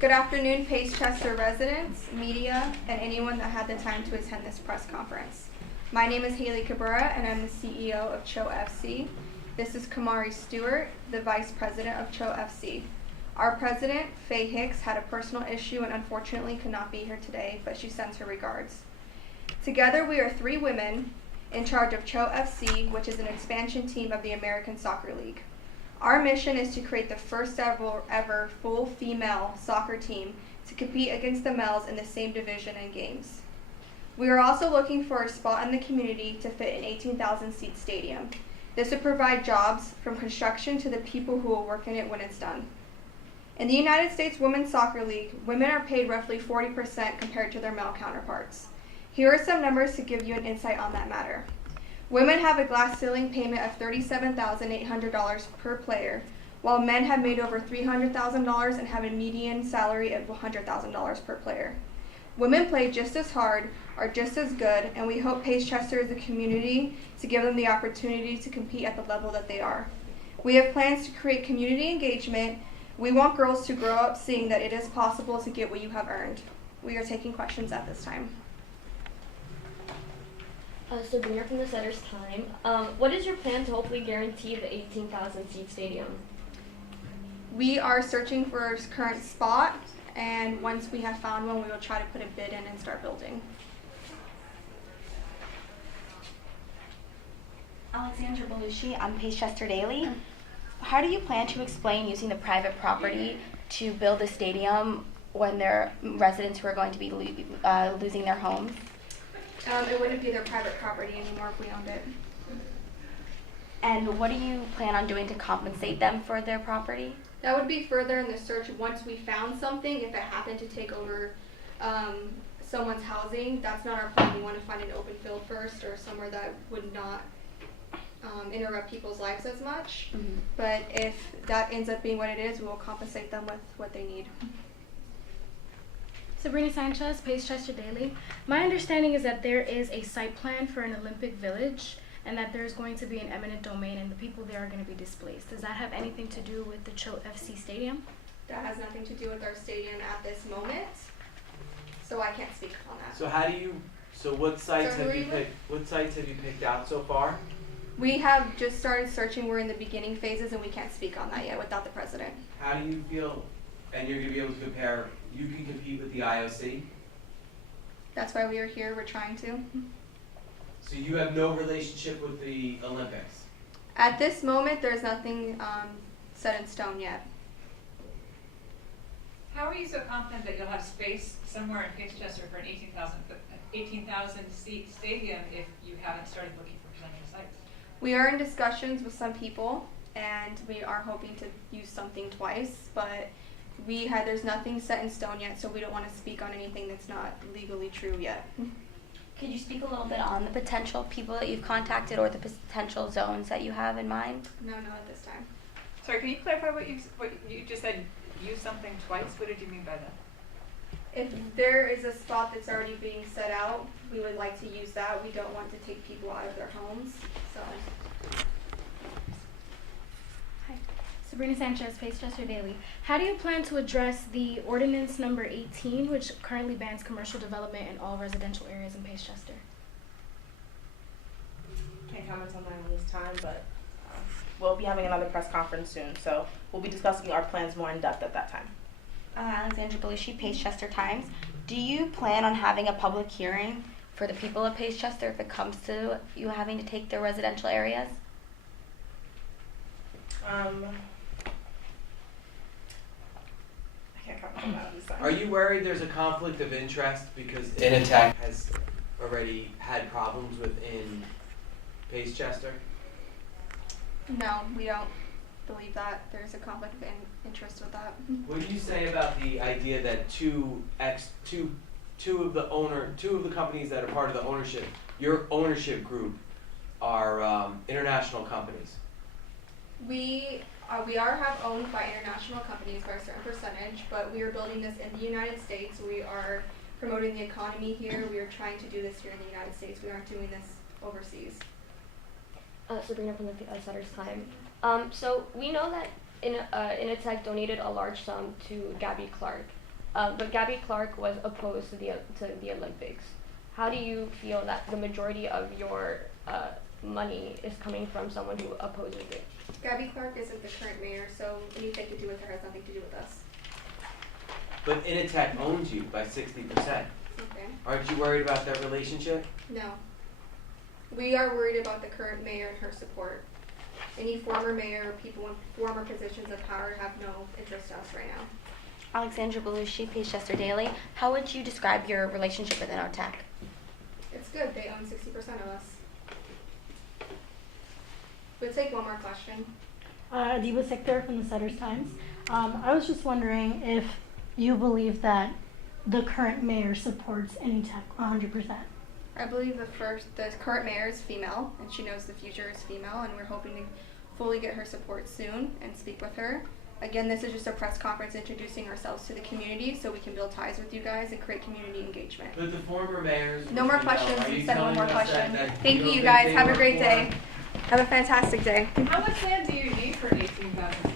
Good afternoon, Chester residents, media, and anyone that had the time to attend this press conference. My name is Haley Cabrera, and I'm the CEO of Choate FC. This is Kamari Stewart, the Vice President of Choate FC. Our president, Faye Hicks, had a personal issue and unfortunately could not be here today, but she sends her regards. Together, we are 3 women in charge of Choate FC, which is an expansion team of the American Soccer League. Our mission is to create the first ever full female soccer team to compete against the males in the same division and games. We are also looking for a spot in the community to fit an 18,000 seat stadium. This would provide jobs from construction to the people who will work in it when it's done. In the United States Women's Soccer League, women are paid roughly 40% compared to their male counterparts. Here are some numbers to give you an insight on that matter. Women have a glass ceiling payment of $37,800 per player, while men have made over $300,000 and have a median salary of $100,000 per player. Women play just as hard, are just as good, and we hope Chester is a community to give them the opportunity to compete at the level that they are. We have plans to create community engagement. We want girls to grow up seeing that it is possible to get what you have earned. We are taking questions at this time. Sabrina from the Setter's Time. What is your plan to hopefully guarantee the 18,000 seat stadium? We are searching for our current spot, and once we have found one, we will try to put a bid in and start building. Alexandra Belushi on Chester Daily. How do you plan to explain using the private property to build a stadium when there are residents who are going to be losing their homes? It wouldn't be their private property anymore if we owned it. And what do you plan on doing to compensate them for their property? That would be further in the search once we found something. If it happened to take over someone's housing, that's not our plan. We want to find an open field first or somewhere that would not interrupt people's lives as much. Mm-hmm. But if that ends up being what it is, we will compensate them with what they need. Sabrina Sanchez, Chester Daily. My understanding is that there is a site plan for an Olympic village and that there's going to be an eminent domain and the people there are going to be displaced. Does that have anything to do with the Choate FC stadium? That has nothing to do with our stadium at this moment, so I can't speak on that. So what sites have you picked out so far? We have just started searching. We're in the beginning phases and we can't speak on that yet without the president. How do you feel, and you're going to be able to compare, you can compete with the IOC? That's why we are here. We're trying to. So you have no relationship with the Olympics? At this moment, there's nothing set in stone yet. How are you so confident that you'll have space somewhere in Chester for an 18,000 seat stadium if you haven't started looking for potential sites? We are in discussions with some people, and we are hoping to use something twice, but there's nothing set in stone yet, so we don't want to speak on anything that's not legally true yet. Could you speak a little bit on the potential people that you've contacted or the potential zones that you have in mind? No, at this time. Sorry, can you clarify what you just said? Use something twice? What did you mean by that? If there is a spot that's already being set out, we would like to use that. We don't want to take people out of their homes, so. Hi, Sabrina Sanchez, Chester Daily. How do you plan to address the ordinance number 18, which currently bans commercial development in all residential areas in Chester? Can't comment on that at this time, but we'll be having another press conference soon, so we'll be discussing our plans more in depth at that time. Alexandra Belushi, Chester Times. Do you plan on having a public hearing for the people of Chester if it comes to you having to take their residential areas? I can't comment on that at this time. Are you worried there's a conflict of interest because Initech has already had problems within Chester? No, we don't believe that there's a conflict of interest with that. What do you say about the idea that two of the companies that are part of the ownership, your ownership group, are international companies? We have owned by international companies by a certain percentage, but we are building this in the United States. We are promoting the economy here. We are trying to do this here in the United States. We aren't doing this overseas. Sabrina from the Setter's Time. So we know that Initech donated a large sum to Gabby Clark. but Gabby Clark was opposed to the Olympics. How do you feel that the majority of your money is coming from someone who opposes it? Gabby Clark isn't the current mayor, so anything to do with her has nothing to do with us. But Initech owns you by 60%. Okay. Aren't you worried about that relationship? No. We are worried about the current mayor and her support. Any former mayor or people in former positions of power have no interest to us right now. Alexandra Belushi, Paychester Daily. How would you describe your relationship with Inotech? It's good. They own 60% of us. We'll take one more question. Adiba Sector from the Sutter's Times. I was just wondering if you believe that the current mayor supports Initech 100%. I believe the current mayor is female, and she knows the future is female, and we're hoping to fully get her support soon and speak with her. Again, this is just a press conference introducing ourselves to the community so we can build ties with you guys and create community engagement. But the former mayors. No more you know, questions. are you We said one telling more us question. that Thank don't you, you think guys. they Have a were great for- day. Have a fantastic day. How much land do you need for 18,000